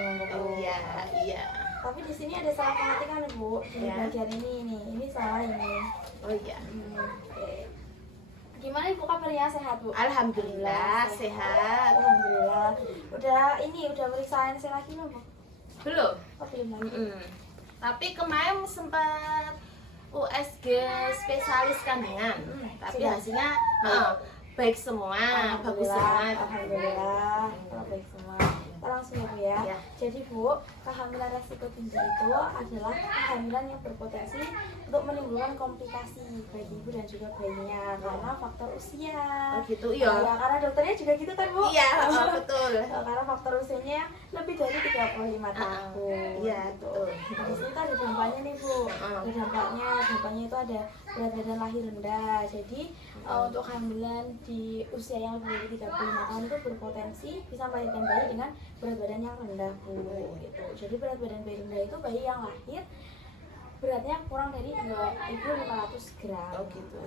ngomong. Oh iya, iya. Tapi di sini ada salah pengetikan Bu di bagian ini salah ini. Oh iya. Oke. Gimana Ibu kabarnya, sehat Bu? Alhamdulillah sehat. Alhamdulillah. Udah periksa ANC lagi belum Bu? Belum. Oh, belum lagi. Tapi kemarin sempat USG spesialis kandungan. Tapi sudah. hasilnya baik semua, bagus banget. Alhamdulillah. Kalau baik semua. Kita langsung ya Bu ya. Ya. Jadi Bu, kehamilan resiko tinggi itu adalah kehamilan yang berpotensi untuk menimbulkan komplikasi bagi ibu dan juga bayinya karena faktor usia. Oh gitu, iya. Ya, karena dokternya juga gitu kan Bu? Iya, betul. Karena faktor usianya lebih dari 35 tahun. Iya, gitu. betul. Nah, di sini tuh ada dampaknya nih Bu. Ada dampaknya itu ada berat badan lahir rendah. Jadi untuk kehamilan di usia yang lebih dari 35 tahun itu berpotensi bisa melahirkan bayi dengan berat badan yang rendah Bu. Gitu. Jadi berat badan bayi rendah itu bayi yang lahir beratnya kurang dari 2.500 gram. Oh gitu.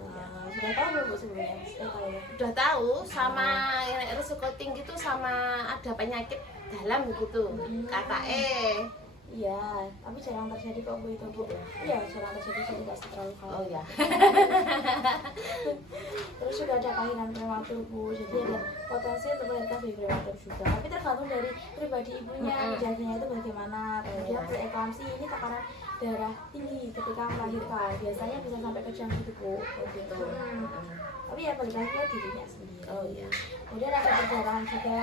Sudah tahu belum Bu sebelumnya? Sudah tahu ya? Udah tahu sama yang risiko tinggi itu sama ada penyakit dalam gitu. KKE. Iya, tapi jarang terjadi kok Bu itu Bu. Iya, jarang terjadi, jadi nggak terlalu khawatir. Oh ya. Terus juga ada kelahiran prematur Bu, jadi ada potensi untuk melahirkan bayi prematur juga. Tapi tergantung dari pribadi ibunya, jadinya itu bagaimana. Kemudian preeklamsi ini tekanan darah tinggi ketika melahirkan, biasanya bisa sampai kejang gitu Bu. Oh gitu. Tapi ya balik lagi ke dirinya sendiri. Oh iya. Kemudian ada perdarahan juga.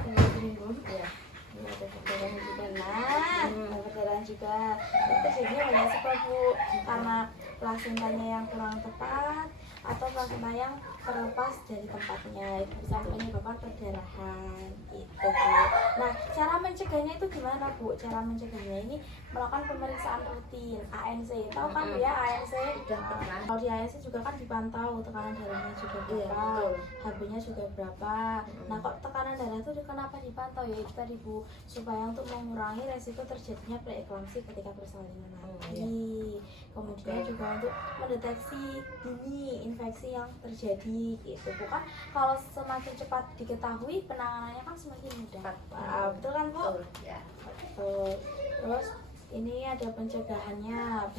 Ini Bu. Iya. Ini ada perdarahan juga, ada perdarahan juga. Itu terjadinya banyak sebab Bu, karena plasentanya yang kurang tepat atau plasenta yang terlepas dari tempatnya, itu bisa menyebabkan perdarahan itu Bu. Nah, cara mencegahnya itu gimana Bu? Cara mencegahnya ini melakukan pemeriksaan rutin ANC. Tahu kan Bu ya ANC? Udah pernah. Kalau di ANC juga kan dipantau tekanan darahnya juga berapa, HB-nya juga berapa. Nah, kok tekanan darah itu kenapa dipantau ya? Itu tadi Bu, supaya untuk mengurangi resiko terjadinya preeklamsi ketika persalinan nanti. Kemudian juga untuk mendeteksi dini infeksi yang terjadi gitu. Bukan kalau semakin cepat diketahui penanganannya kan semakin mudah. Betul kan Bu? Betul. Ya. Betul. Terus ini ada pencegahannya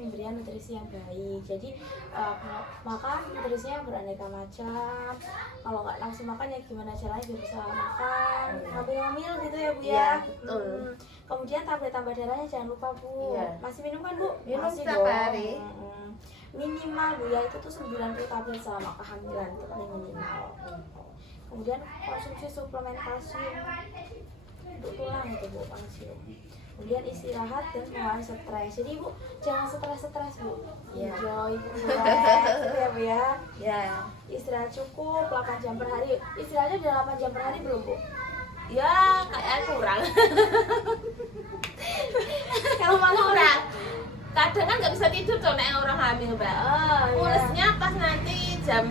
pemberian nutrisi yang baik. Jadi makan nutrisinya yang beraneka macam. Kalau nggak langsung makan ya gimana caranya biar bisa makan, ngambil gitu ya Bu ya. Iya, betul. Kemudian tablet tambah darahnya jangan lupa Bu. Iya. Masih minum kan Bu? Minum Masih setiap dong. hari. Minimal Bu ya, itu tuh 90 tablet selama kehamilan, itu paling minimal. Kemudian konsumsi suplemen kalsium untuk tulang itu Bu, kalsium. Kemudian istirahat dan mengurangi stres. Jadi Ibu jangan stres Bu. Enjoy relax gitu ya Bu ya. Ya. Istirahat cukup 8 jam per hari. Istirahatnya udah 8 jam per hari belum Bu? Ya, kayak kurang. Kalau malam Kurang. Kadang kan nggak bisa tidur tuh nek orang hamil, Mbak. Mulesnya pas nanti jam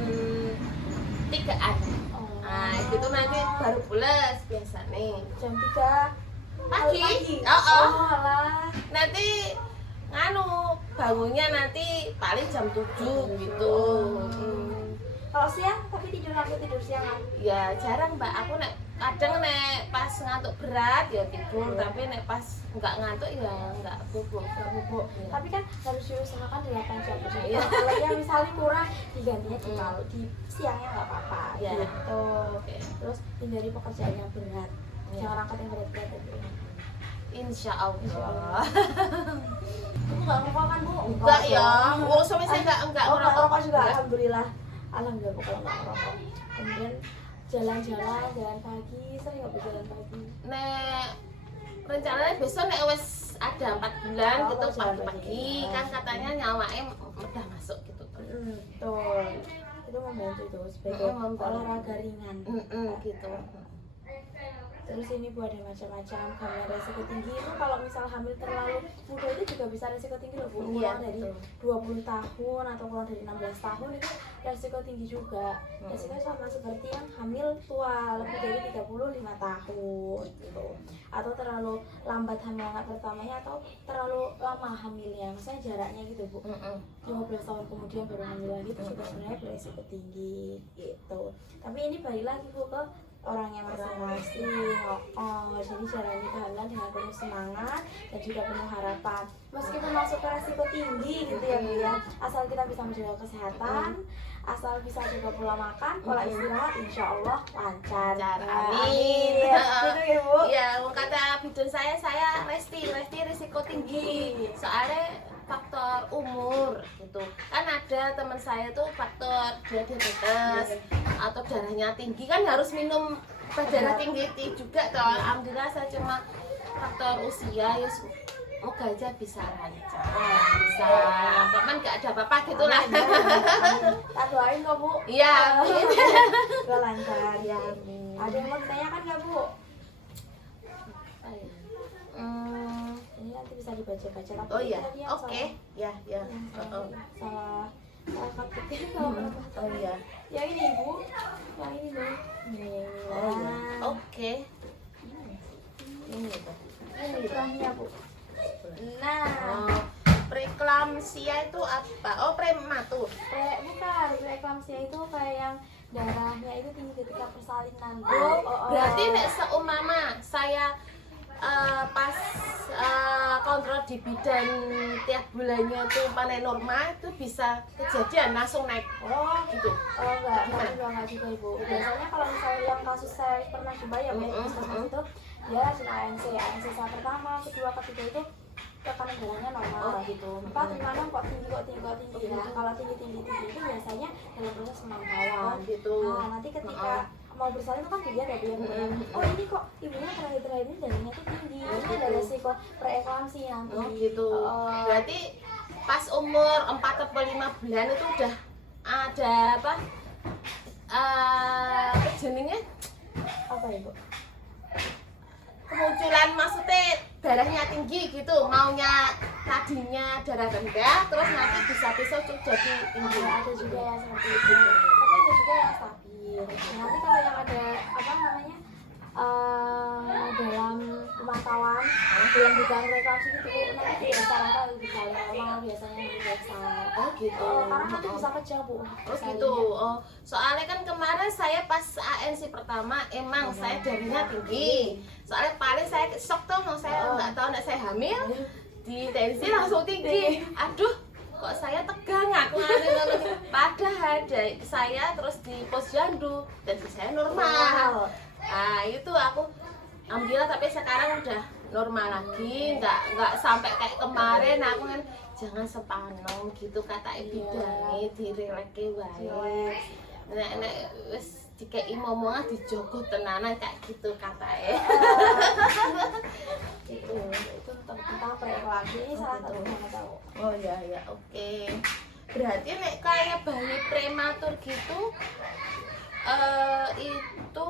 3-an. Nah, itu nanti baru pules biasa nih. jam 3 Pagi. alah. Nanti nganu bangunnya nanti paling jam 7 gitu. Kalau siang tapi tidur siang kan? Ya jarang Mbak, aku kadang pas ngantuk berat ya tidur, tapi pas nggak ngantuk ya nggak bubuk. Tapi kan harus diusahakan 8 jam per hari. Kalau yang misalnya kurang digantinya di siangnya nggak apa-apa gitu. Terus hindari pekerjaan yang berat. Jangan angkat yang berat-berat itu. Insya Allah. Kamu nggak ngerokok kan Bu? Enggak ya, suami saya enggak ngerokok juga. Alhamdulillah Bu kalau nggak ngerokok. Kemudian jalan pagi, sering nggak berjalan pagi? Nek rencananya besok nek wes ada 4 bulan gitu pagi-pagi kan katanya nyawanya udah masuk gitu. Betul. Itu membantu itu sebagai olahraga ringan. Gitu. Terus ini Bu ada macam-macam kehamilan resiko tinggi itu kalau misal hamil terlalu muda itu juga bisa resiko tinggi loh Bu. Kurang dari 20 tahun atau kurang dari 16 tahun itu resiko tinggi juga. Resiko sama seperti yang hamil tua lebih dari 35 tahun gitu. Atau terlalu lambat hamil anak pertamanya atau terlalu lama hamilnya. Misalnya jaraknya gitu Bu. 15 tahun kemudian baru hamil lagi itu juga sebenarnya beresiko tinggi gitu. Tapi ini balik lagi Bu ke orangnya masing-masing. Jadi jalani kehamilan dengan penuh semangat dan juga penuh harapan. Meskipun masuk ke resiko tinggi gitu ya Bu ya, asal kita bisa menjaga kesehatan, asal bisa juga pola makan, pola istirahat, insya Allah lancar. Amin. Gitu ya Bu. Iya, kata bidun saya resti risiko tinggi. Soalnya faktor umur gitu. Kan ada teman saya tuh faktor dia diabetes atau darahnya tinggi, kan harus minum darah tinggi juga toh. Alhamdulillah saya cuma faktor usia ya, semoga aja bisa lancar, bisa kan nggak ada apa-apa gitu lah. Tak doain kok Bu. Iya, Semoga lancar ya. Amin. Ada yang mau ditanyakan nggak Bu? Ini nanti bisa dibaca-baca. Tapi Oh iya, tadi yang oke, ya. salah ketiknya kalau berapa? Oh iya. Yang ini Bu, yang ini Bu. Oh iya. Oke. Ini tuh. Ini sebelahnya Bu. Nah, Oh, preeklamsia itu apa? Oh, prematur. bukan, preeklamsia itu kayak yang darahnya itu tinggi ketika persalinan Bu. Berarti nek seumpama saya pas kontrol di bidan tiap bulannya tuh panen normal itu bisa kejadian langsung naik gitu. Enggak juga Ibu. Biasanya kalau misalnya yang kasus saya pernah coba ya Bu, puskesmas itu dia hasil ANC saat pertama, kedua, ketiga itu tekanan darahnya normal gitu. 4, 5, 6 kok tinggi. Nah, kalau tinggi itu biasanya dalam proses pemantauan. Gitu. Nah, nanti ketika mau bersalin itu kan dilihat ya dia oh ini kok ibunya terakhir ini darahnya tuh tinggi, ini ada resiko preeklamsi nanti. Oh gitu. Berarti pas umur 4 atau 5 bulan itu udah ada apa? Jenenge Apa Ibu? kemunculan, maksudnya darahnya tinggi gitu, maunya tadinya darah rendah terus nanti bisa jadi tinggi. Ada juga yang seperti itu, tapi ada juga yang stabil. Nanti kalau yang ada apa namanya dalam pemantauan belum dugaan preeklamsi gitu nanti disarankan lebih normal biasanya diperiksa. Oh gitu. Karena nanti bisa kejang Bu. Oh gitu. Oh, soalnya kan kemarin saya pas ANC pertama emang saya darahnya tinggi. Soalnya paling saya shock tuh, saya nggak tahu nek saya hamil di tensi langsung tinggi. Aduh, kok saya tegang aku padahal saya terus di posyandu dan saya normal. Nah itu aku alhamdulillah, tapi sekarang udah normal lagi, nggak sampai kayak kemarin. Aku kan jangan sepanon gitu kata bidangnya, direleke wae. Nek wis dikei momongan dijogo tenanan kayak gitu katanya. Itu tentang preeklamsi ini salah satu yang tahu. Oh ya oke. Berarti nek kayak bayi prematur gitu itu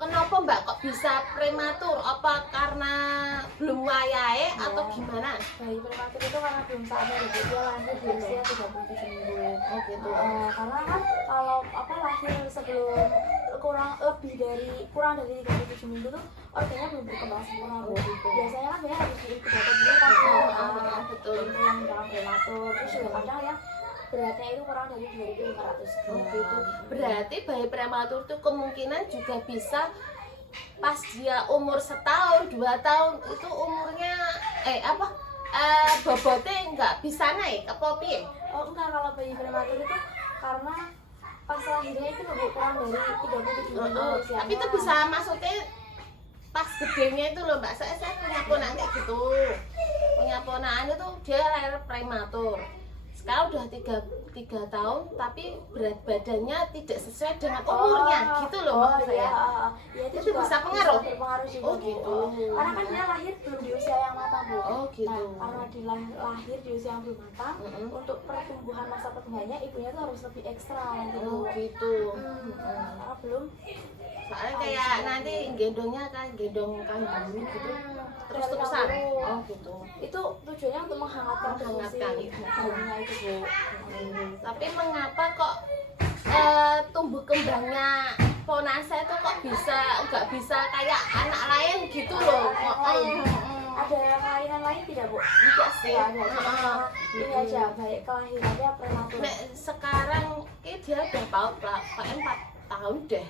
kenapa Mbak kok bisa prematur? Apa karena belum wayahe atau gimana? Bayi prematur itu karena belum saatnya dia lahir di usia 37 minggu. Oh gitu. Karena kan kalau lahir sebelum kurang dari 37 minggu tuh organnya belum berkembang sempurna Bu. Biasanya kan banyak harus diinkubator dulu kan. Betul. Itu yang dalam prematur. Terus juga kadang yang beratnya itu kurang dari 2.500 gram. Gitu. Berarti bayi prematur itu kemungkinan juga bisa pas dia umur 1 tahun, 2 tahun itu umurnya bobotnya nggak bisa naik apa piye? Oh enggak, kalau bayi prematur itu karena pas lahirnya itu lebih kurang dari 37 minggu usianya. Tapi itu bisa maksudnya pas gedenya itu loh Mbak, saya punya ponakan kayak gitu. Punya ponakan itu dia lahir prematur. Sekarang udah 3 tahun tapi berat badannya tidak sesuai dengan umurnya gitu loh maksud saya. Ya, itu Itu juga bisa pengaruh? Bisa berpengaruh juga Oh Bu. gitu. Karena kan dia lahir belum di usia yang matang Bu. Oh gitu. Nah, karena lahir di usia yang belum matang, untuk pertumbuhan masa pertumbuhannya ibunya tuh harus lebih ekstra nanti Bu. Oh gitu. Karena belum Soalnya kayak nanti gendongnya kan gendong kangguru gitu terus-terusan. Oh gitu. Itu tujuannya untuk menghangatkan Menghangatkan. bayinya itu Bu. Tapi mengapa kok tumbuh kembangnya ponakan saya tuh kok nggak bisa kayak anak lain gitu loh? Ada kelainan lain tidak Bu? Tidak sih. Ada. Ini aja baik kelahirannya prematur. Nek sekarang dia udah paut lah, tahun deh.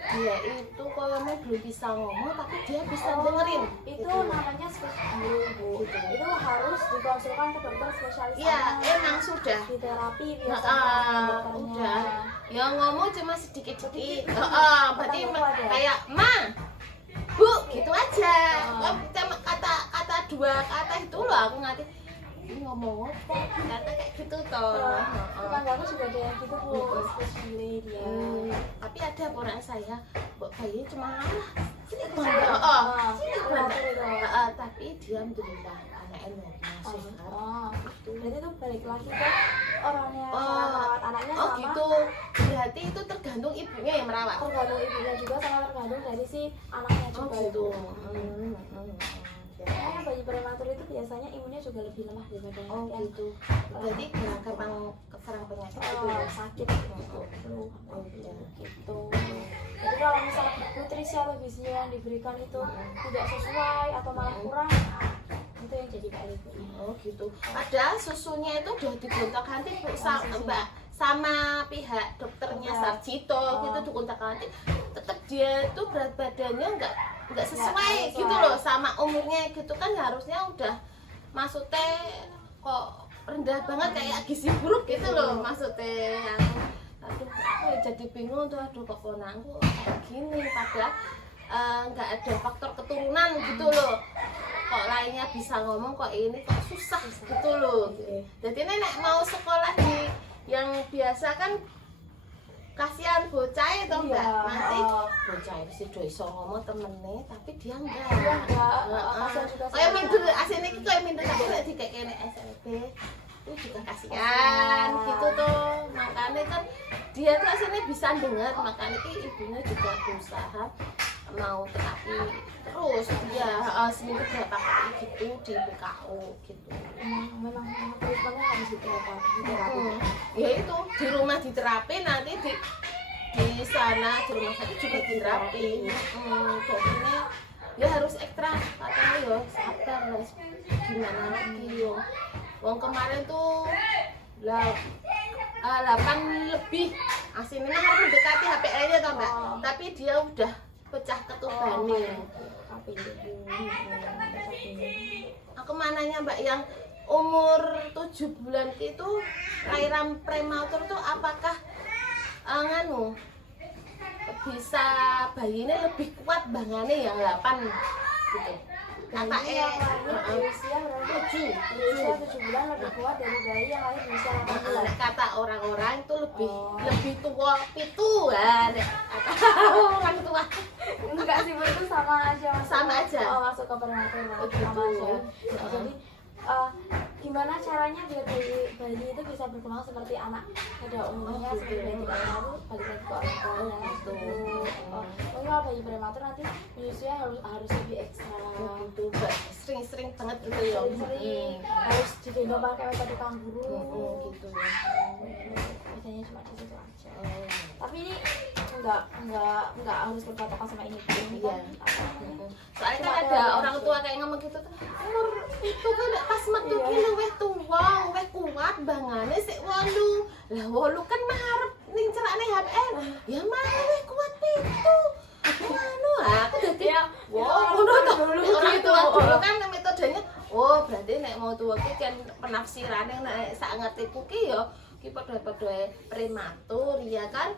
Dia itu kayaknya belum bisa ngomong tapi dia bisa dengerin. Itu gitu. namanya speech delay, Bu. Itu harus dikonsulkan ke dokter spesialis Iya, anak. emang sudah. Di terapi Nah, biasanya dokternya. udah. Ya ngomong cuma sedikit-sedikit. Sedikit. Berarti Ketemu aja. kayak ma, bu, gitu aja. Oh. Cuma kata dua kata itu loh aku ngerti. Ini ngomong apa? Kata kayak gitu toh. Tetanggaku juga ada yang gitu, Bu. Speech delay dia. Tapi ada orang saya, mbak bayi cuma sini Sini, banda, sini banda. prematur itu. Tapi dia alhamdulillah anaknya normal sehat. Berarti itu balik lagi ke orangnya Oh. cara merawat anaknya Oh sama gitu. Berarti itu tergantung ibunya yang merawat. tergantung ibunya juga sama tergantung dari si anaknya Oh juga. gitu. Ibu. Makanya bayi prematur itu biasanya imunnya juga lebih lemah daripada Oh yang gitu. Berarti gampang keserang penyakit itu ya. sakit flu gitu. Jadi kalau misalnya nutrisi atau gizinya yang diberikan itu tidak sesuai atau malah kurang, itu yang jadi balik. Oh gitu. Padahal susunya itu udah digonta-ganti Bu Mbak sama pihak dokternya Iya. Sarjito gitu digonta-ganti. Tetap dia itu berat badannya nggak sesuai sesuai. gitu loh sama umurnya gitu kan harusnya udah maksudnya kok rendah banget kayak gizi buruk gitu loh maksudnya. Aduh, aku ya jadi bingung tuh aduh kok ponanku kayak gini padahal nggak ada faktor keturunan gitu loh. Kok lainnya bisa ngomong kok ini kok susah gitu loh. Jadi nenek mau sekolah di yang biasa kan kasihan bocah itu Iya. Mbak. Nanti bocah itu sih do iso ngomong temennya tapi dia enggak. Iya, enggak. Heeh. Kasihan juga Kayak sama minder anak. asine iki kayak minder tapi nek dikekene SMP itu juga kasihan gitu tuh. Makanya kan dia tuh aslinya bisa dengar makanya ibunya juga berusaha mau terapi terus dia seminggu berapa kali gitu di BKO gitu. Memang treatmentnya harus diterapi. Ya itu di rumah diterapi nanti di sana di rumah sakit juga diterapi. Jadi ini ya harus ekstra katanya ya sabar lah gimana lagi yo. Wong kemarin tuh 8 lebih aslinya harus mendekati HPL-nya toh Mbak. Tapi dia udah pecah ketubannya. Aku mananya Mbak yang umur 7 bulan itu lahiran prematur tuh apakah nganu bisa bayi ini lebih kuat bangane yang 8 gitu. Kata Bayi yang lahir di usia berapa? 7 Di usia 7 bulan lebih kuat dari bayi yang lahir di usia 8 bulan. kata orang-orang itu lebih tua pitu kan kata orang tua Enggak sih, Bu, itu sama aja masuk Sama aja? masuk ke prematur Oh, sama gitu. aja. Jadi gimana caranya biar bayi itu bisa berkembang seperti anak pada umumnya Oh, seperti gitu. bayi prematur balik lagi ke orang tuanya gitu. Pokoknya kalau bayi prematur nanti usia harus lebih ekstra. gitu Mbak. Sering-sering banget gitu ya Sering-sering harus digendong pakai metode kanguru. gitu ya. Bedanya cuma di situ aja. Tapi ini enggak harus berpatokan sama ini. Ini kan apa namanya? Soalnya kan ada orang tua kayak ngomong gitu tuh, umur itu kan pas metu ki luwih tuwa, luwih kuat bangane sik 8. Lah 8 kan marep ning cerane HPL. Ya malah luwih kuat pitu. Anu aku dadi wah ngono to. Orang tua dulu kan metodenya oh berarti nek mau tua ki kan penafsirane nek sak ngertiku ki ya ki padha-padha prematur ya kan.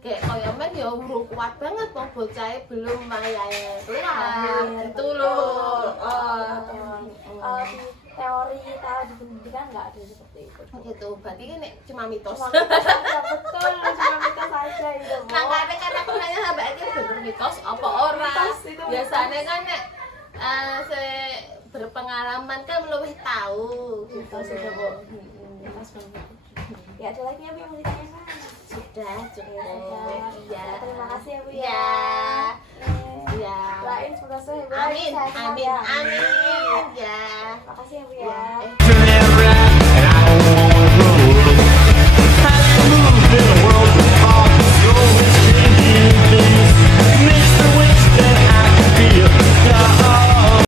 Kayak koyo men ya urung kuat banget wong bocahe belum wayahe keluar gitu loh. Di teori di pendidikan nggak ada seperti itu. Gitu. Berarti ini cuma mitos. Cuma mitos aja, betul, cuma mitos aja itu. Bu. Makanya kan aku nanya sampai aja bener mitos apa ora. Mitos, itu Biasanya kan nek berpengalaman kan lebih tahu gitu. Mitos itu, Bu. Mitos banget. Ya ada lagi ya Bu yang mau ditanyakan? Sudah cukup. Iya. Terima kasih ya Bu ya. Iya. Iya. Doain semoga sehat. Amin. sehat-sehat Amin. ya. Amin. Ya. Terima kasih ya Bu Ya. ya.